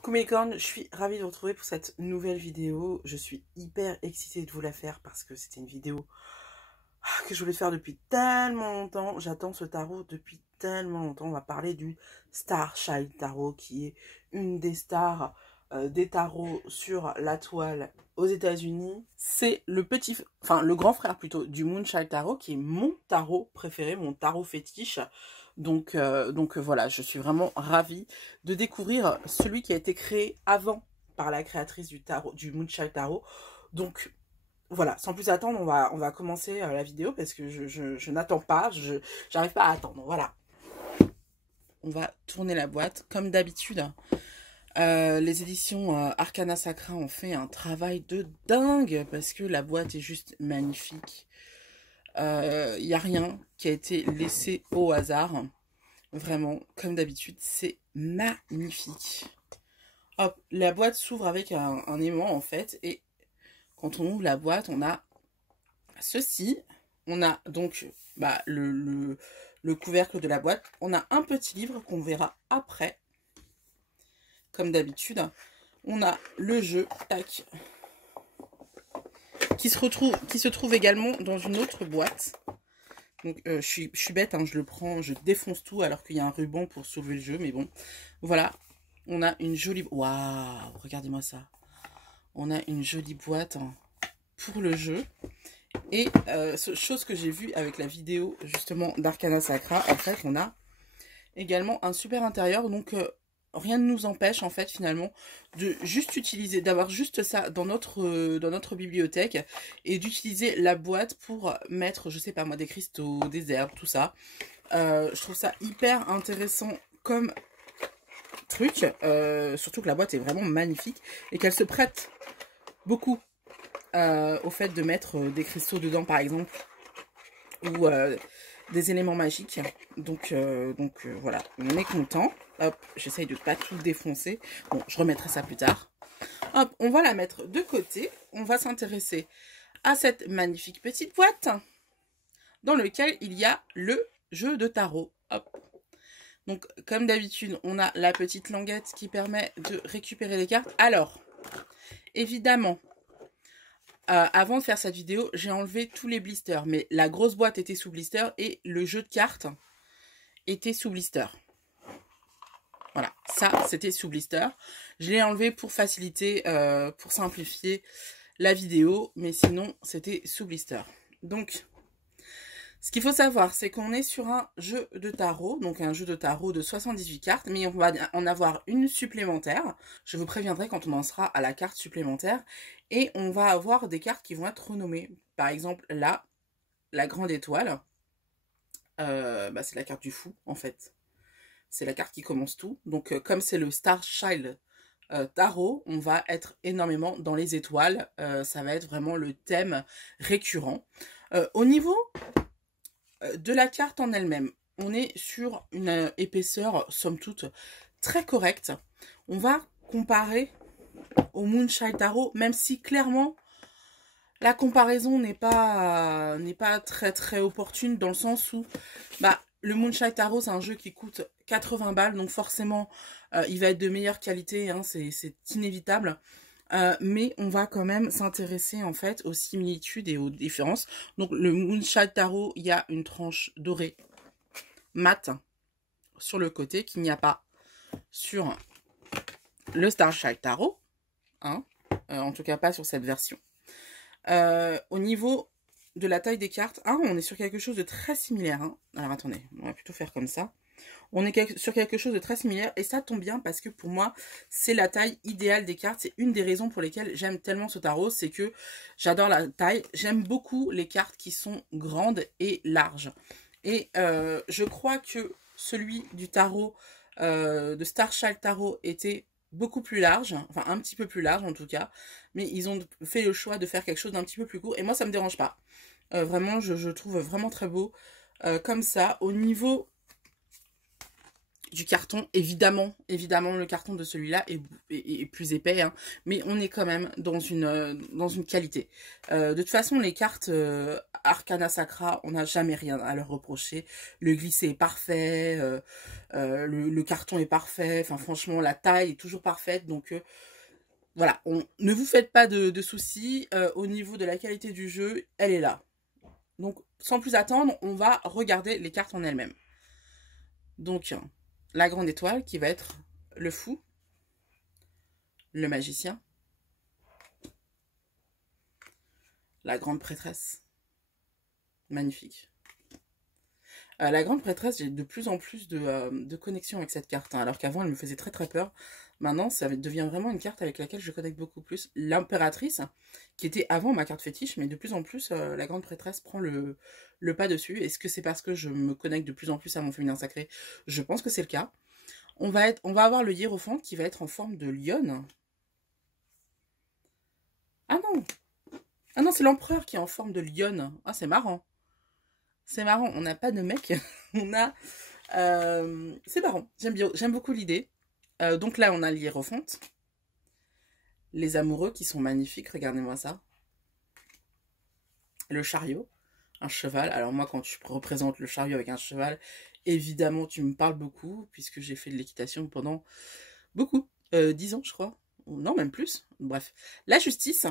Coucou mes cornes, je suis ravie de vous retrouver pour cette nouvelle vidéo. Je suis hyper excitée de vous la faire parce que c'était une vidéo que je voulais faire depuis tellement longtemps. J'attends ce tarot depuis tellement longtemps. On va parler du Starchild Tarot qui est une des stars des tarots sur la toile aux États-Unis. C'est le grand frère plutôt du Moonchild Tarot qui est mon tarot préféré, mon tarot fétiche. Donc voilà, je suis vraiment ravie de découvrir celui qui a été créé avant par la créatrice du tarot, du Moonchild Tarot. Donc voilà, sans plus attendre, on va commencer la vidéo parce que je n'attends pas, j'arrive pas à attendre. Voilà. On va tourner la boîte comme d'habitude. Les éditions Arcana Sacra ont fait un travail de dingue parce que la boîte est juste magnifique. Il n'y a rien qui a été laissé au hasard. Vraiment, comme d'habitude, c'est magnifique. Hop, la boîte s'ouvre avec un aimant en fait. Et quand on ouvre la boîte, on a ceci. On a donc le couvercle de la boîte. On a un petit livre qu'on verra après. Comme d'habitude. On a le jeu, tac, qui se trouve également dans une autre boîte. Donc je suis bête, hein, je le prends, je défonce tout alors qu'il y a un ruban pour soulever le jeu, mais bon. Voilà, on a une jolie... Waouh, regardez-moi ça. On a une jolie boîte pour le jeu. Et chose que j'ai vue avec la vidéo justement d'Arcana Sacra, en fait, on a également un super intérieur. Donc rien ne nous empêche en fait finalement de juste utiliser, d'avoir juste ça dans notre bibliothèque et d'utiliser la boîte pour mettre, je sais pas moi, des cristaux, des herbes, tout ça. Je trouve ça hyper intéressant comme truc, surtout que la boîte est vraiment magnifique et qu'elle se prête beaucoup au fait de mettre des cristaux dedans par exemple ou des éléments magiques. Donc voilà, on est content. Hop, j'essaye de pas tout défoncer. Bon, je remettrai ça plus tard. Hop, on va la mettre de côté. On va s'intéresser à cette magnifique petite boîte dans laquelle il y a le jeu de tarot. Hop. Donc, comme d'habitude, on a la petite languette qui permet de récupérer les cartes. Alors, évidemment, avant de faire cette vidéo, j'ai enlevé tous les blisters. Mais la grosse boîte était sous blister et le jeu de cartes était sous blister. Voilà, ça c'était sous blister. Je l'ai enlevé pour faciliter, pour simplifier la vidéo, mais sinon c'était sous blister. Donc, ce qu'il faut savoir, c'est qu'on est sur un jeu de tarot, donc un jeu de tarot de 78 cartes, mais on va en avoir une supplémentaire. Je vous préviendrai quand on en sera à la carte supplémentaire. Et on va avoir des cartes qui vont être renommées. Par exemple, là, la grande étoile, c'est la carte du fou, en fait. C'est la carte qui commence tout. Donc, comme c'est le Starchild Tarot, on va être énormément dans les étoiles. Ça va être vraiment le thème récurrent. Au niveau de la carte en elle-même, on est sur une épaisseur, somme toute, très correcte. On va comparer au Moonchild Tarot, même si clairement, la comparaison n'est pas très très opportune dans le sens où le Moonchild Tarot, c'est un jeu qui coûte 80 balles, donc forcément, il va être de meilleure qualité, hein, c'est inévitable. Mais on va quand même s'intéresser en fait aux similitudes et aux différences. Donc le Moonchild Tarot, il y a une tranche dorée mat sur le côté qu'il n'y a pas sur le Starchild Tarot, hein, en tout cas pas sur cette version. Au niveau de la taille des cartes, on est sur quelque chose de très similaire. Hein. Alors attendez, on va plutôt faire comme ça. On est sur quelque chose de très similaire et ça tombe bien parce que pour moi, c'est la taille idéale des cartes. C'est une des raisons pour lesquelles j'aime tellement ce tarot, c'est que j'adore la taille. J'aime beaucoup les cartes qui sont grandes et larges. Et je crois que celui du tarot, de Starchild Tarot, était beaucoup plus large, enfin un petit peu plus large en tout cas, mais ils ont fait le choix de faire quelque chose d'un petit peu plus court et moi ça me dérange pas. Vraiment, je trouve vraiment très beau comme ça. Au niveau du carton. Évidemment, le carton de celui-là est plus épais, hein, mais on est quand même dans une qualité. De toute façon, les cartes Arcana Sacra, on n'a jamais rien à leur reprocher. Le glissé est parfait, le carton est parfait, enfin franchement, la taille est toujours parfaite, donc voilà, ne vous faites pas de soucis, au niveau de la qualité du jeu, elle est là. Donc, sans plus attendre, on va regarder les cartes en elles-mêmes. Donc, la grande étoile qui va être le fou, le magicien, la grande prêtresse, magnifique. La grande prêtresse, j'ai de plus en plus de connexion avec cette carte, hein, alors qu'avant elle me faisait très peur. Maintenant, ça devient vraiment une carte avec laquelle je connecte beaucoup plus. L'impératrice, qui était avant ma carte fétiche, mais de plus en plus, la grande prêtresse prend le pas dessus. Est-ce que c'est parce que je me connecte de plus en plus à mon féminin sacré? Je pense que c'est le cas. On va avoir le hiérophant qui va être en forme de lionne. Ah non! Ah non, c'est l'empereur qui est en forme de lionne. Ah, c'est marrant. C'est marrant, on n'a pas de mec. On a... c'est marrant, j'aime beaucoup l'idée. Donc là, on a l'hiérophante. Les amoureux qui sont magnifiques, regardez-moi ça. Le chariot, un cheval. Alors moi, quand tu représentes le chariot avec un cheval, évidemment, tu me parles beaucoup, puisque j'ai fait de l'équitation pendant beaucoup. 10 ans, je crois. Non, même plus. Bref. La justice.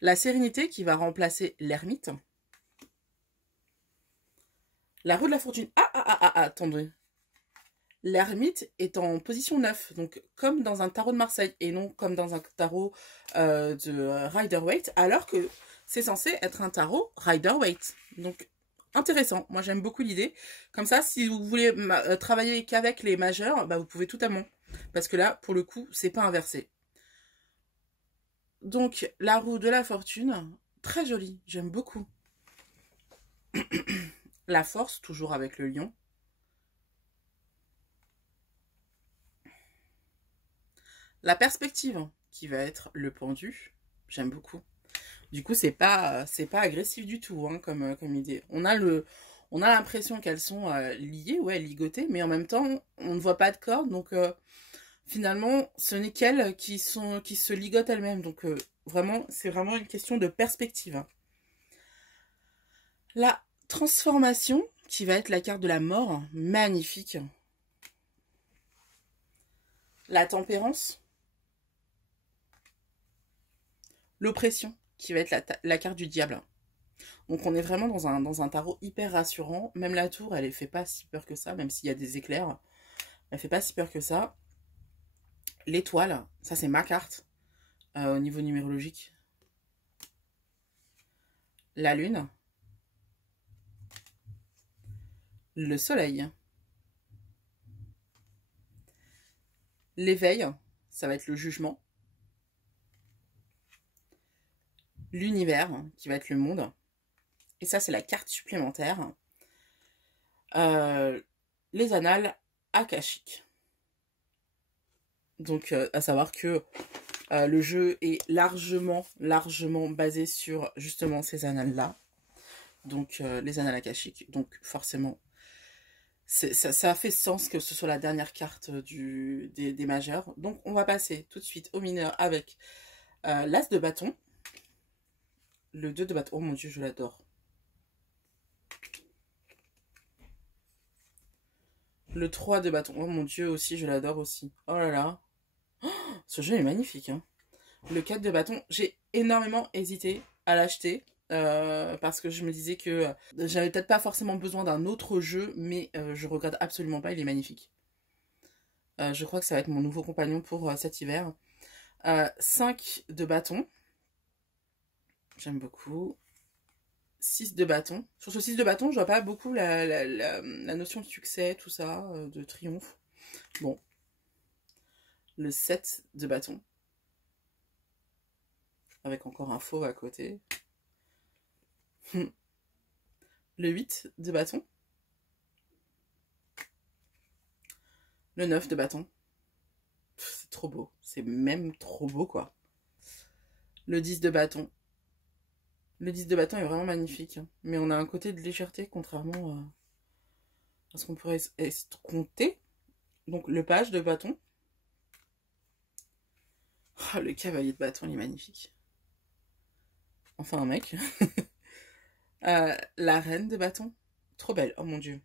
La sérénité qui va remplacer l'ermite. La roue de la fortune. Attendez. L'ermite est en position 9, donc comme dans un tarot de Marseille et non comme dans un tarot de Rider-Waite, alors que c'est censé être un tarot Rider-Waite. Donc intéressant, moi j'aime beaucoup l'idée. Comme ça, si vous voulez travailler qu'avec les majeurs, bah, vous pouvez totalement. Parce que là, pour le coup, c'est pas inversé. Donc la roue de la fortune, très jolie, j'aime beaucoup. La force, toujours avec le lion. La perspective, qui va être le pendu, j'aime beaucoup. Du coup, c'est pas agressif du tout, hein, comme idée. On a l'impression qu'elles sont liées, ouais, ligotées, mais en même temps, on ne voit pas de cordes, donc finalement, ce n'est qu'elles qui se ligotent elles-mêmes. Donc vraiment, c'est vraiment une question de perspective, hein. La transformation, qui va être la carte de la mort, magnifique. La tempérance. L'oppression, qui va être la carte du diable. Donc on est vraiment dans un tarot hyper rassurant. Même la tour, elle ne fait pas si peur que ça, même s'il y a des éclairs. Elle fait pas si peur que ça. L'étoile, ça c'est ma carte au niveau numérologique. La lune. Le soleil. L'éveil, ça va être le jugement. L'univers, qui va être le monde. Et ça, c'est la carte supplémentaire. Les annales akashiques. Donc, à savoir que le jeu est largement basé sur justement ces annales-là. Donc, les annales akashiques. Donc, forcément, ça a fait sens que ce soit la dernière carte des majeurs. Donc, on va passer tout de suite au mineur avec l'As de bâton. Le 2 de bâton. Oh mon dieu, je l'adore. Le 3 de bâton. Oh mon dieu, aussi, je l'adore aussi. Oh là là. Oh, ce jeu est magnifique, hein. Le 4 de bâton, j'ai énormément hésité à l'acheter. Parce que je me disais que j'avais peut-être pas forcément besoin d'un autre jeu, mais je regrette absolument pas, il est magnifique. Je crois que ça va être mon nouveau compagnon pour cet hiver. 5 de bâton. J'aime beaucoup. 6 de bâton. Sur ce 6 de bâton, je vois pas beaucoup la notion de succès, tout ça, de triomphe. Bon. Le 7 de bâton. Avec encore un faux à côté. Le 8 de bâton. Le 9 de bâton. C'est trop beau. C'est même trop beau, quoi. Le 10 de bâton. Le 10 de bâton est vraiment magnifique. Hein. Mais on a un côté de légèreté, contrairement à ce qu'on pourrait escompter. Donc, le page de bâton. Oh, le cavalier de bâton, il est magnifique. Enfin, un mec. La reine de bâton. Trop belle, oh mon dieu.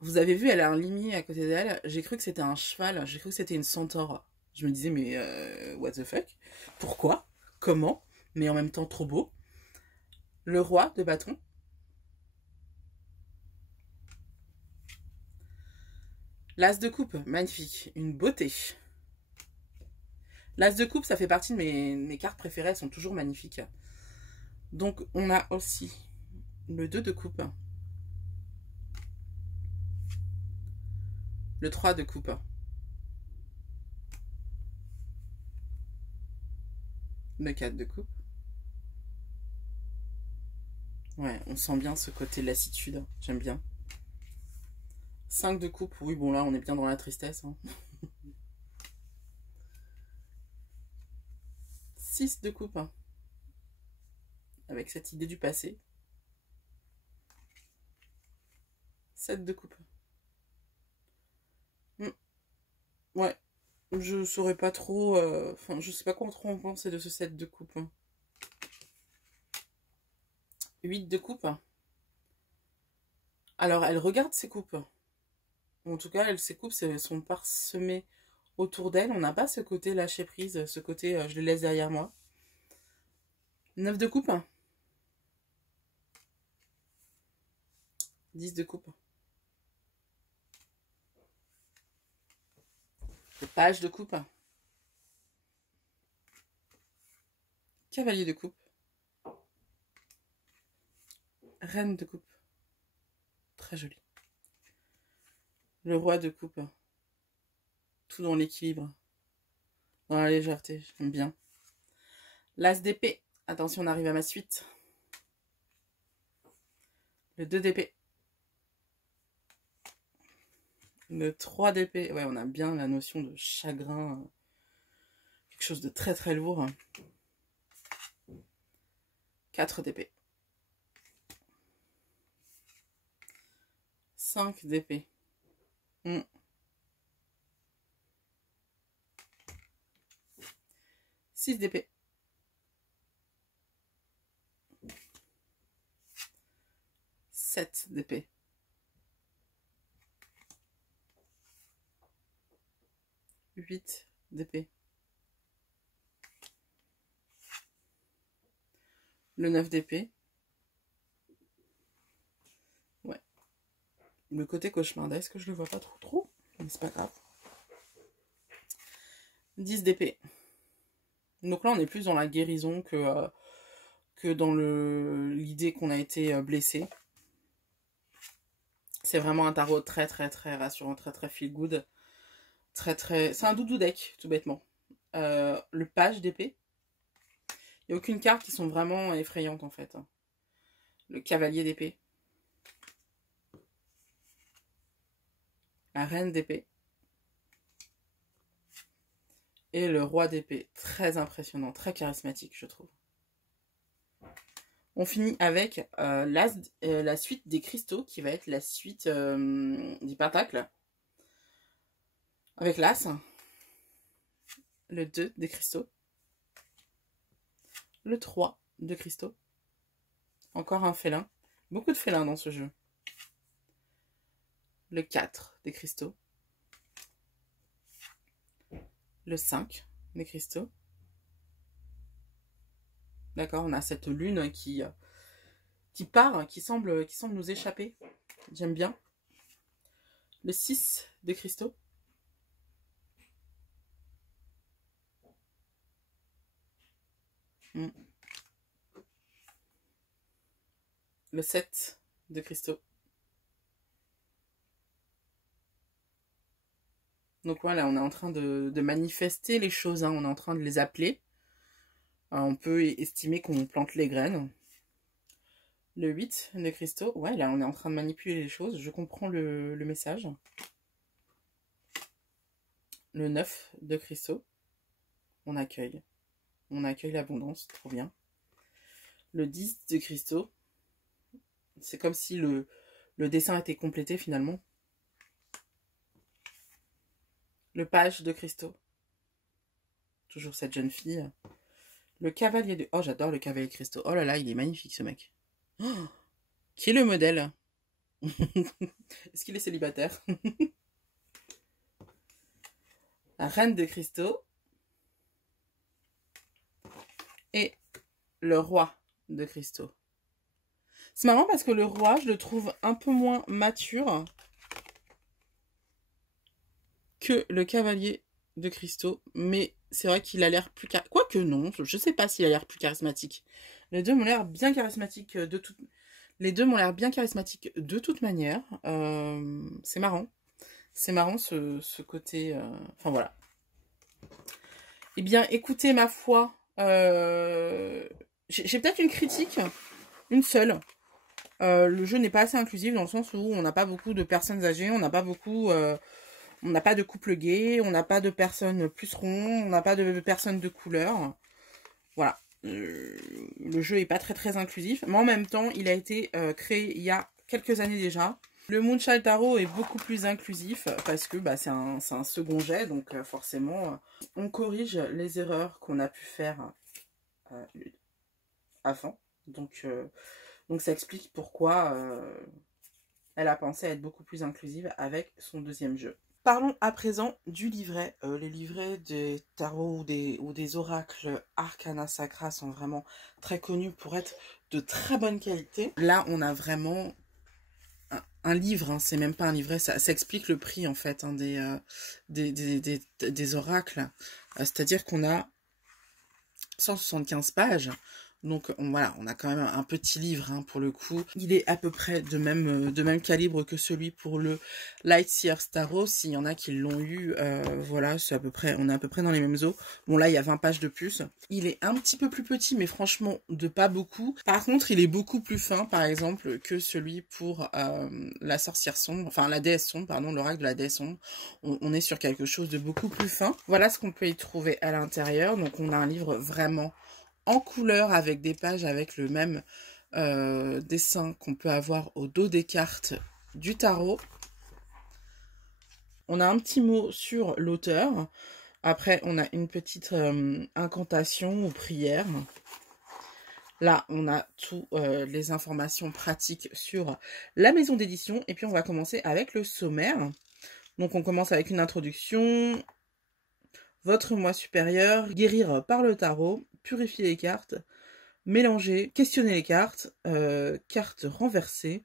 Vous avez vu, elle a un limier à côté d'elle. J'ai cru que c'était un cheval. J'ai cru que c'était une centaure. Je me disais, mais what the fuck? Pourquoi? Comment? Mais en même temps, trop beau. Le roi de bâton. L'as de coupe, magnifique. Une beauté. L'as de coupe, ça fait partie de mes cartes préférées. Elles sont toujours magnifiques. Donc, on a aussi le 2 de coupe. Le 3 de coupe. Le 4 de coupe. Ouais, on sent bien ce côté lassitude. J'aime bien. 5 de coupe. Oui, bon, là, on est bien dans la tristesse. Hein. 6 de coupe. Avec cette idée du passé. 7 de coupe. Ouais. Je saurais pas trop... Enfin, je sais pas quoi trop en penser de ce 7 de coupe. 8 de coupe. Alors, elle regarde ses coupes. En tout cas, ses coupes sont parsemées autour d'elle. On n'a pas ce côté lâcher prise, ce côté je les laisse derrière moi. 9 de coupe. 10 de coupe. Page de coupe. Cavalier de coupe. Reine de coupe. Très joli. Le roi de coupe. Tout dans l'équilibre. Dans la légèreté. J'aime bien. L'as d'épée. Attention, on arrive à ma suite. Le 2 d'épée. Le 3 d'épée. Ouais, on a bien la notion de chagrin. Quelque chose de très très lourd. 4 d'épée. 5 d'épée. 6 d'épée. 7 d'épée. 8 d'épée. Le 9 d'épée. Ouais. Le côté cauchemardesque, je le vois pas trop. Mais c'est pas grave. 10 d'épée. Donc là, on est plus dans la guérison que dans l'idée qu'on a été blessé. C'est vraiment un tarot très rassurant, très feel good. C'est un doudou deck, tout bêtement. Le page d'épée. Il n'y a aucune carte qui sont vraiment effrayantes, en fait. Le cavalier d'épée. La reine d'épée. Et le roi d'épée. Très impressionnant, très charismatique, je trouve. On finit avec la suite des cristaux, qui va être la suite des pentacles. Avec l'as. Le 2 des cristaux. Le 3 de cristaux. Encore un félin. Beaucoup de félins dans ce jeu. Le 4 des cristaux. Le 5 des cristaux. D'accord, on a cette lune qui part, qui semble nous échapper. J'aime bien. Le 6 de cristaux. Le 7 de cristaux. Donc voilà, on est en train de manifester les choses, hein. On est en train de les appeler. On peut estimer qu'on plante les graines. Le 8 de cristaux. Ouais, là, on est en train de manipuler les choses. Je comprends le message. Le 9 de cristaux. On accueille. On accueille l'abondance. Trop bien. le 10 de cristaux. C'est comme si le dessin était complété finalement. Le page de cristaux. Toujours cette jeune fille. Le cavalier de... Oh, j'adore le cavalier de cristaux. Oh là là, il est magnifique ce mec. Oh, qui est le modèle? Est-ce qu'il est célibataire? La reine de cristaux. Et le roi de cristaux. C'est marrant parce que le roi, je le trouve un peu moins mature que le cavalier de cristaux. Mais c'est vrai qu'il a l'air plus... Quoique non, je sais pas s'il a l'air plus charismatique. Les deux m'ont l'air bien charismatiques de toute... Les deux m'ont l'air bien charismatiques de toute manière. C'est marrant. C'est marrant ce côté... Enfin voilà. Eh bien, écoutez, ma foi... J'ai peut-être une critique. Une seule. Le jeu n'est pas assez inclusif dans le sens où on n'a pas beaucoup de personnes âgées, on n'a pas beaucoup, on n'a pas de couple gay, on n'a pas de personnes plus ronds, on n'a pas de personnes de couleur. Voilà, le jeu est pas très inclusif, mais en même temps, il a été créé il y a quelques années déjà. Le Moonchild Tarot est beaucoup plus inclusif parce que bah, c'est un second jet, donc forcément, on corrige les erreurs qu'on a pu faire avant. Donc ça explique pourquoi elle a pensé à être beaucoup plus inclusive avec son deuxième jeu. Parlons à présent du livret. Les livrets des tarots ou des oracles Arcana Sacra sont vraiment très connus pour être de très bonne qualité. Là, on a vraiment un livre, hein, c'est même pas un livret, ça explique le prix en fait hein, des oracles. C'est-à-dire qu'on a 175 pages. Donc voilà, on a quand même un petit livre hein, pour le coup. Il est à peu près de même calibre que celui pour le Lightseers Tarot. S'il y en a qui l'ont eu, voilà, c'est à peu près, on est à peu près dans les mêmes eaux. Bon là, il y a 20 pages de plus. Il est un petit peu plus petit, mais franchement, de pas beaucoup. Par contre, il est beaucoup plus fin, par exemple, que celui pour la sorcière sombre, enfin la déesse sombre, pardon, l'oracle de la déesse sombre. On est sur quelque chose de beaucoup plus fin. Voilà ce qu'on peut y trouver à l'intérieur. Donc on a un livre vraiment en couleur avec des pages avec le même dessin qu'on peut avoir au dos des cartes du tarot. On a un petit mot sur l'auteur. Après, on a une petite incantation ou prière. Là, on a toutes les informations pratiques sur la maison d'édition. Et puis, on va commencer avec le sommaire. Donc, on commence avec une introduction. Votre moi supérieur, guérir par le tarot, purifier les cartes, mélanger, questionner les cartes, cartes renversées,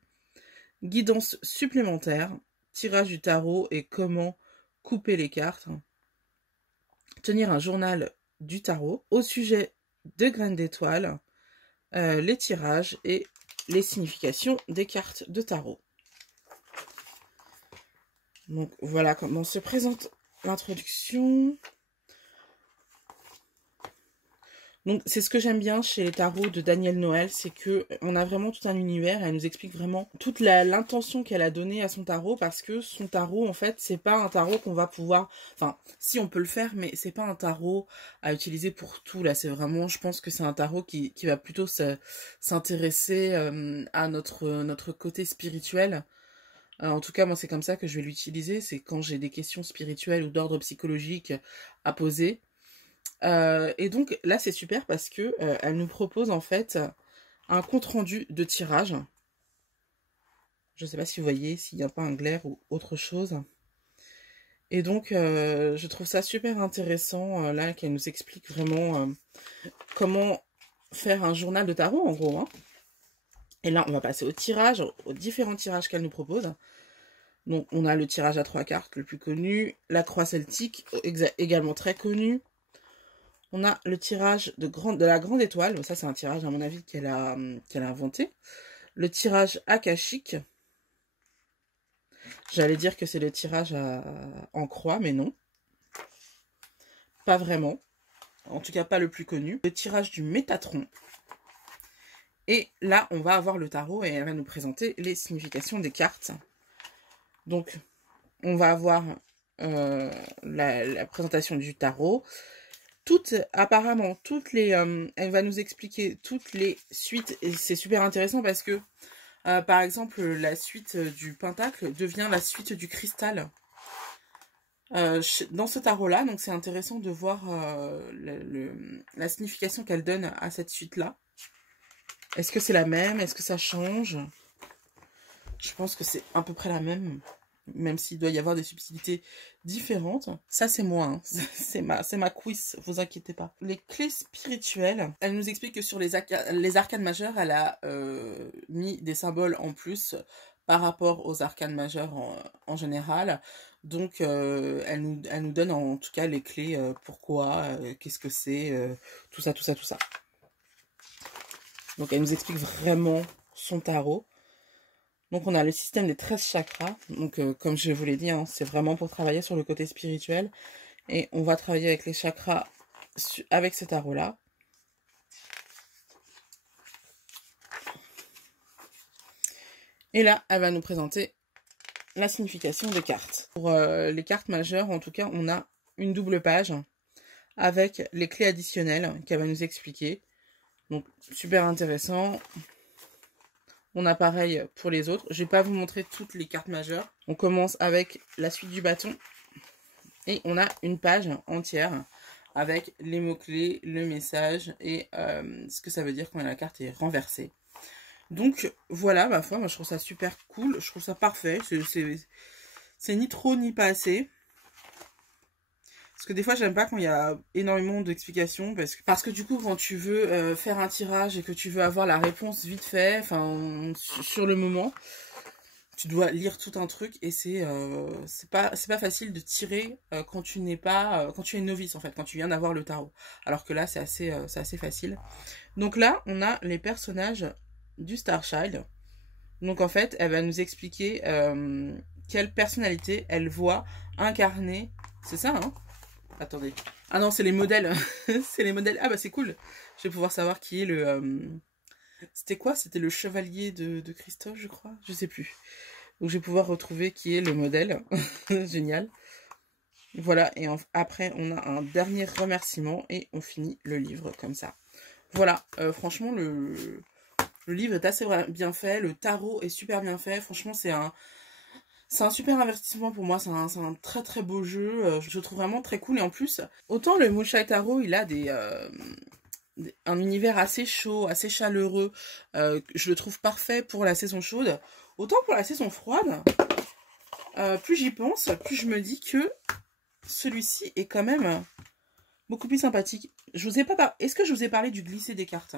guidance supplémentaire, tirage du tarot et comment couper les cartes, tenir un journal du tarot, au sujet de graines d'étoiles, les tirages et les significations des cartes de tarot. Donc voilà comment se présente l'introduction. Donc c'est ce que j'aime bien chez les tarots de Danielle Noël, c'est que on a vraiment tout un univers, elle nous explique vraiment toute l'intention qu'elle a donnée à son tarot, parce que son tarot en fait c'est pas un tarot qu'on va pouvoir, enfin si on peut le faire, mais c'est pas un tarot à utiliser pour tout là, c'est vraiment, je pense que c'est un tarot qui va plutôt s'intéresser à notre côté spirituel. En tout cas moi c'est comme ça que je vais l'utiliser, c'est quand j'ai des questions spirituelles ou d'ordre psychologique à poser. Et donc là c'est super parce que elle nous propose en fait un compte rendu de tirage. Je sais pas si vous voyez, s'il n'y a pas un glaire ou autre chose. Et donc je trouve ça super intéressant là qu'elle nous explique vraiment comment faire un journal de tarot en gros. Hein. Et là on va passer au tirage, aux différents tirages qu'elle nous propose. Donc on a le tirage à 3 cartes le plus connu, la croix celtique également très connue. On a le tirage de la grande étoile. Ça, c'est un tirage, à mon avis, qu'elle a inventé. Le tirage akashique. J'allais dire que c'est le tirage en croix, mais non. Pas vraiment. En tout cas, pas le plus connu. Le tirage du Métatron. Et là, on va avoir le tarot et elle va nous présenter les significations des cartes. Donc, on va avoir la présentation du tarot. Apparemment, elle va nous expliquer toutes les suites, et c'est super intéressant parce que, par exemple, la suite du pentacle devient la suite du cristal dans ce tarot-là, donc c'est intéressant de voir la signification qu'elle donne à cette suite-là. Est-ce que c'est la même? Est-ce que ça change? Je pense que c'est à peu près la même s'il doit y avoir des subtilités différentes. Ça, c'est moi, hein. C'est ma quiz, vous inquiétez pas. Les clés spirituelles, elle nous explique que sur les arcanes majeures, elle a mis des symboles en plus par rapport aux arcanes majeures en général. Donc, elle nous donne en tout cas les clés, pourquoi, qu'est-ce que c'est, tout ça. Donc, elle nous explique vraiment son tarot. Donc, on a le système des 13 chakras. Donc, comme je vous l'ai dit, hein, c'est vraiment pour travailler sur le côté spirituel. Et on va travailler avec les chakras avec ce tarot-là. Et là, elle va nous présenter la signification des cartes. Pour les cartes majeures, en tout cas, on a une double page avec les clés additionnelles qu'elle va nous expliquer. Donc, super intéressant. On a pareil pour les autres. Je ne vais pas vous montrer toutes les cartes majeures. On commence avec la suite du bâton. Et on a une page entière avec les mots-clés, le message et ce que ça veut dire quand la carte est renversée. Donc voilà, ma foi, moi je trouve ça super cool. Je trouve ça parfait. C'est ni trop ni pas assez. Parce que des fois, j'aime pas quand il y a énormément d'explications. Parce que du coup, quand tu veux faire un tirage et que tu veux avoir la réponse vite fait, enfin, sur le moment, tu dois lire tout un truc et c'est pas facile de tirer quand tu es novice, en fait, quand tu viens d'avoir le tarot. Alors que là, c'est assez facile. Donc là, on a les personnages du Star Child. Donc en fait, elle va nous expliquer quelle personnalité elle voit incarner. C'est ça, hein? Attendez. Ah non, c'est les modèles. C'est les modèles. Ah bah c'est cool. Je vais pouvoir savoir qui est le... C'était quoi? C'était le chevalier de Christophe, je crois. Je sais plus. Donc je vais pouvoir retrouver qui est le modèle. Génial. Voilà. Et après, on a un dernier remerciement et on finit le livre comme ça. Voilà. Franchement, le livre est assez bien fait. Le tarot est super bien fait. Franchement, c'est un super investissement pour moi, c'est un très très beau jeu, je le trouve vraiment très cool. Et en plus, autant le Moonshine Tarot, il a un univers assez chaud, assez chaleureux, je le trouve parfait pour la saison chaude. Autant pour la saison froide, plus j'y pense, plus je me dis que celui-ci est quand même beaucoup plus sympathique. Est-ce que je vous ai parlé du glisser des cartes?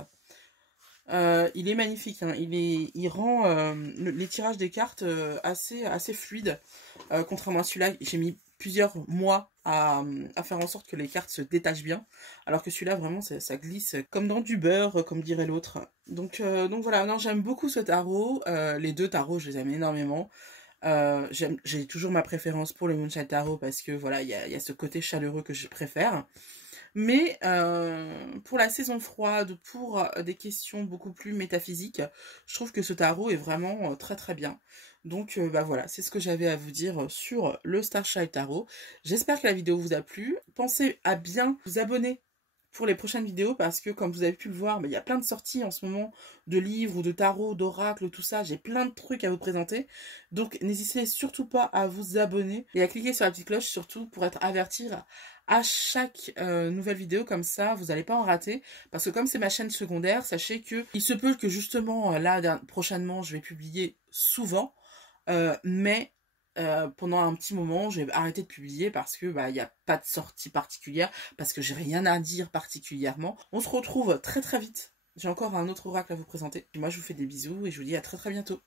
Il est magnifique, hein. Il rend les tirages des cartes assez fluides. Contrairement à celui-là, j'ai mis plusieurs mois à faire en sorte que les cartes se détachent bien. Alors que celui-là, vraiment, ça glisse comme dans du beurre, comme dirait l'autre. Donc voilà, non, j'aime beaucoup ce tarot. Les deux tarots, je les aime énormément. J'ai toujours ma préférence pour le Moonshine Tarot parce que voilà, il y a ce côté chaleureux que je préfère. Mais pour la saison froide, pour des questions beaucoup plus métaphysiques, je trouve que ce tarot est vraiment très très bien. Donc bah voilà, c'est ce que j'avais à vous dire sur le Starchild Tarot. J'espère que la vidéo vous a plu. Pensez à bien vous abonner pour les prochaines vidéos parce que comme vous avez pu le voir, il y a plein de sorties en ce moment de livres ou de tarot, d'oracles, tout ça. J'ai plein de trucs à vous présenter. Donc n'hésitez surtout pas à vous abonner et à cliquer sur la petite cloche surtout pour être averti à chaque nouvelle vidéo, comme ça vous n'allez pas en rater, parce que comme c'est ma chaîne secondaire, sachez que il se peut que justement là prochainement je vais publier souvent, mais pendant un petit moment je vais arrêter de publier parce que il n'y a pas de sortie particulière, parce que j'ai rien à dire particulièrement. On se retrouve très très vite, j'ai encore un autre oracle à vous présenter. Moi je vous fais des bisous et je vous dis à très très bientôt.